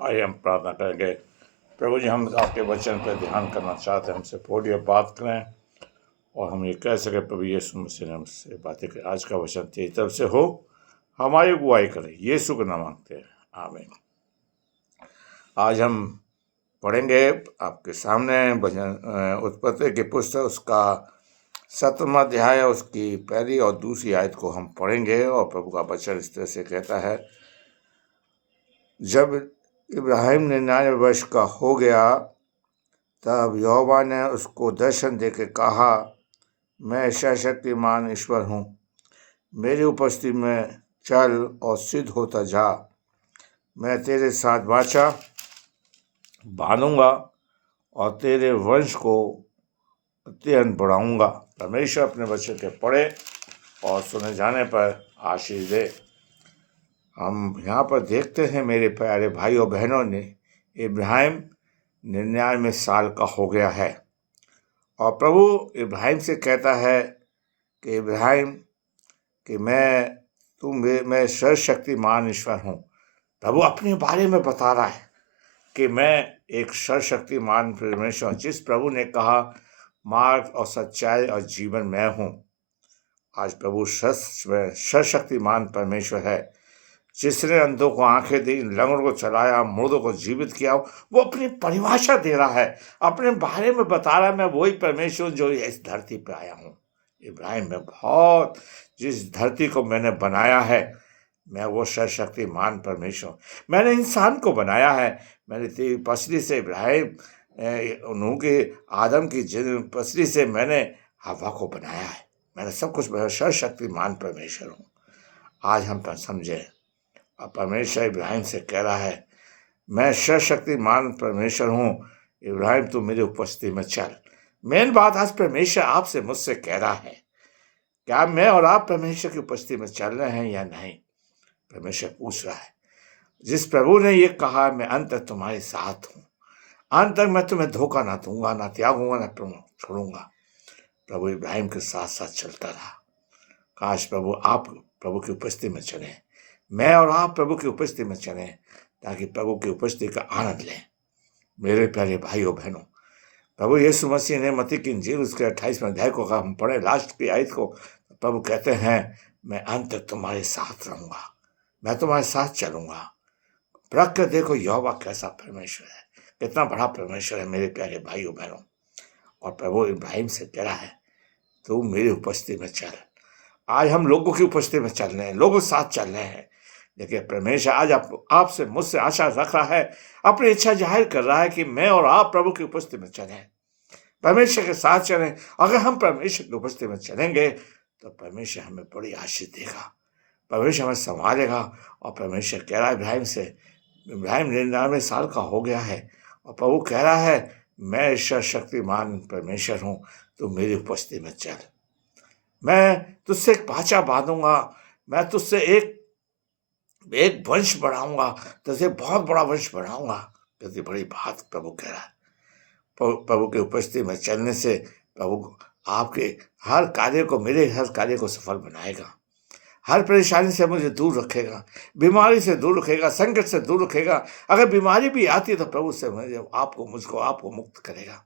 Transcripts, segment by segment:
आइए हम प्रार्थना करेंगे। प्रभु जी, हम आपके वचन पर ध्यान करना चाहते हैं, हमसे थोड़ी बात करें और हम ये कह सकें प्रभु यीशु मसीह ने हमसे बातें करें। आज का वचन तेरी तरफ से हो, हमारी अगुवाई करें, यीशु का नाम मांगते हैं, आमीन। आज हम पढ़ेंगे आपके सामने भजन उत्पत्ति की पुस्तक, उसका 17वां अध्याय, उसकी पहली और दूसरी आयत को हम पढ़ेंगे। और प्रभु का वचन इस तरह से कहता है, जब इब्राहिम 99 वर्ष का हो गया तब यहोवा ने उसको दर्शन देके कहा, मैं सर्वशक्तिमान ईश्वर हूँ, मेरी उपस्थिति में चल और सिद्ध होता जा। मैं तेरे साथ वाचा बांधूंगा और तेरे वंश को अत्यंत बढ़ाऊंगा। परमेश्वर अपने वचन के पढ़े और सुने जाने पर आशीष दे। हम यहाँ पर देखते हैं मेरे प्यारे भाइयों बहनों ने, इब्राहिम 99 साल का हो गया है और प्रभु इब्राहिम से कहता है कि इब्राहिम कि मैं सर्वशक्तिमान ईश्वर हूँ। प्रभु अपने बारे में बता रहा है कि मैं एक सर्वशक्तिमान परमेश्वर, जिस प्रभु ने कहा मार्ग और सच्चाई और जीवन मैं हूँ। आज प्रभु सच में सर्वशक्तिमान परमेश्वर है, जिसने अंधों को आंखें दी, लंगड़ों को चलाया, मुर्दों को जीवित किया। वो अपनी परिभाषा दे रहा है, अपने बारे में बता रहा है, मैं वही परमेश्वर जो इस धरती पे आया हूँ। इब्राहिम में बहुत, जिस धरती को मैंने बनाया है, मैं वो सर्वशक्तिमान परमेश्वर, मैंने इंसान को बनाया है। मैंने तेरी पसली से इब्राहिम नूह के आदम की पसली से मैंने हवा को बनाया है। मैंने सब कुछ, सर्वशक्तिमान परमेश्वर हूँ। आज हम समझे, अब परमेश्वर इब्राहिम से कह रहा है, मैं सर्वशक्तिमान परमेश्वर हूँ, इब्राहिम तू मेरी उपस्थिति में चल। मेन बात आज परमेश्वर आपसे मुझसे कह रहा है, क्या मैं और आप परमेश्वर की उपस्थिति में चल रहे हैं या नहीं? परमेश्वर पूछ रहा है। जिस प्रभु ने ये कहा, मैं अंत तक तुम्हारे साथ हूँ, अंत तक मैं तुम्हें धोखा ना दूंगा, ना त्यागूंगा, ना छोड़ूंगा। प्रभु इब्राहिम के साथ साथ चलता रहा। काश प्रभु आप प्रभु की उपस्थिति में चलें, मैं और आप प्रभु की उपस्थिति में चलें, ताकि प्रभु की उपस्थिति का आनंद लें। मेरे प्यारे भाइयों बहनों, प्रभु यीशु मसीह ने मत्ती की इंजील उसके 28वें अध्याय को हम पढ़े, लास्ट की आयत को, प्रभु कहते हैं, मैं अंत तक तुम्हारे साथ रहूंगा, मैं तुम्हारे साथ चलूंगा। परख कर देखो यहोवा कैसा परमेश्वर है, कितना बड़ा परमेश्वर है मेरे प्यारे भाइयों बहनों। और प्रभु इब्राहिम से कह रहा है, तू मेरी उपस्थिति में चल। आज हम लोगों की उपस्थिति में चल रहे हैं, लोगों के साथ चल रहे हैं, लेकिन परमेश्वर आज आपसे मुझसे आशा रख रहा है, अपनी इच्छा जाहिर कर रहा है कि मैं और आप प्रभु की उपस्थिति में चलें, परमेश्वर के साथ चलें। अगर हम परमेश्वर की उपस्थिति में चलेंगे तो परमेश्वर हमें बड़ी आशीष देगा, परमेश्वर हमें संभालेगा। और परमेश्वर कह रहा है इब्राहिम से, इब्राहिम 99 साल का हो गया है और प्रभु कह रहा है, मैं सर्वशक्तिमान परमेश्वर हूँ, तू मेरी उपस्थिति में चल। मैं तुझसे एक वाचा बांधूंगा, मैं तुझसे एक वंश बढ़ाऊंगा, तुझे बहुत बड़ा वंश बढ़ाऊंगा। कितनी बड़ी बात प्रभु कह रहा है। प्रभु की उपस्थिति में चलने से प्रभु आपके हर कार्य को, मेरे हर कार्य को सफल बनाएगा, हर परेशानी से मुझे दूर रखेगा, बीमारी से दूर रखेगा, संकट से दूर रखेगा। अगर बीमारी भी आती है तो प्रभु से आपको मुक्त करेगा।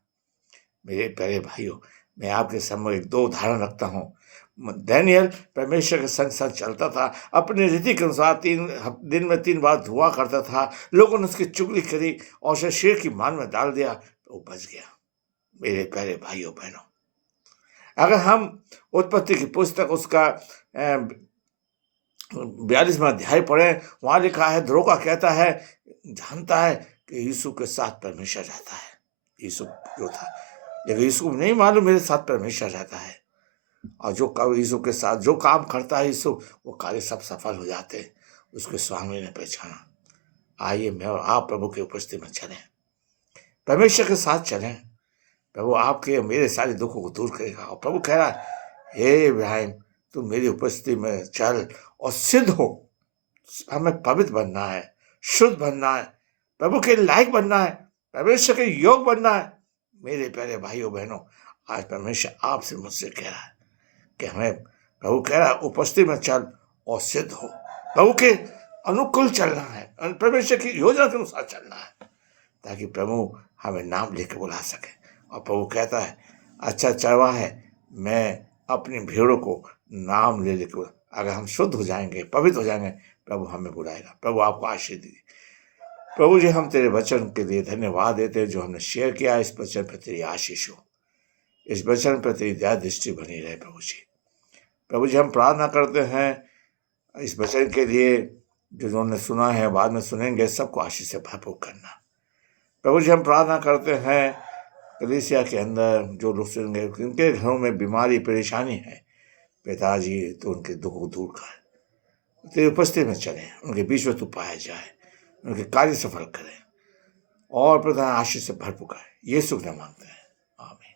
मेरे प्यारे भाइयों, मैं आपके सामने एक 2 उदाहरण रखता हूँ। दानियेल परमेश्वर के संग संग चलता था, अपने रीति के अनुसार 3 दिन में 3 बार धुआ करता था। लोगों ने उसकी चुगली करी और उसे शेर की मान में डाल दिया, तो वो बच गया। मेरे प्यारे भाइयों बहनों, अगर हम उत्पत्ति की पुस्तक उसका 42वां अध्याय पढ़े, वहां लिखा है, धोखा कहता है, जानता है कि यीशु के साथ परमेश्वर रहता है। यीशु जो था, लेकिन यीशु को नहीं मालूम मेरे साथ परमेश्वर रहता है। और जो यीशु के साथ जो काम करता है यीशु, वो कार्य सब सफल हो जाते हैं। उसके स्वामी ने पहचाना। आइए मैं और आप प्रभु की उपस्थिति में चलें, परमेश्वर के साथ चलें। प्रभु आपके मेरे सारे दुखों को दूर करेगा। और प्रभु कह रहा है, हे इब्राहिम तू मेरी उपस्थिति में चल और सिद्ध हो। हमें पवित्र बनना है, शुद्ध बनना है, प्रभु के लायक बनना है, परमेश्वर के योग बनना है। मेरे प्यारे भाइयों बहनों, आज परमेश्वर आपसे मुझसे कह रहा है कि हमें, प्रभु कह रहा है, उपस्थिति में चल और सिद्ध हो। प्रभु के अनुकूल चलना है, परमेश्वर की योजना के अनुसार चलना है, ताकि प्रभु हमें नाम लेकर बुला सके। और प्रभु कहता है, अच्छा चरवाहा है, मैं अपनी भेड़ों को नाम ले लेकर, अगर हम शुद्ध हो जाएंगे, पवित्र हो जाएंगे, प्रभु हमें बुलाएगा। प्रभु आपको आशीष दीजिए। प्रभु जी, हम तेरे वचन के लिए धन्यवाद देते हैं जो हमने शेयर किया। इस वचन पर तेरी आशीष हो, इस वचन पर तेरी दया दृष्टि बनी रहे। प्रभु जी, प्रभु जी, हम प्रार्थना करते हैं इस वचन के लिए, जो उन्होंने सुना है, बाद में सुनेंगे, सबको आशीष से भरपूर करना। प्रभु जी, हम प्रार्थना करते हैं कलीसिया के अंदर जो लोग सुनेंगे, उनके घरों में बीमारी परेशानी है, पिताजी तो उनके दुख को दूर कर, तेरी उपस्थिति में चले, उनके बीच में तू पाया जाए, उनके कार्य सफल करें और प्रधान आशीष से भरपूर करें। ये सुख न मांगते हैं, आमीन।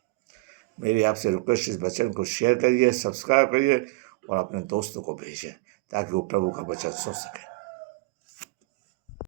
मेरी आपसे रिक्वेस्ट, इस वचन को शेयर करिए, सब्सक्राइब करिए और अपने दोस्तों को भेजें, ताकि वो प्रभु का वचन सुन सकें।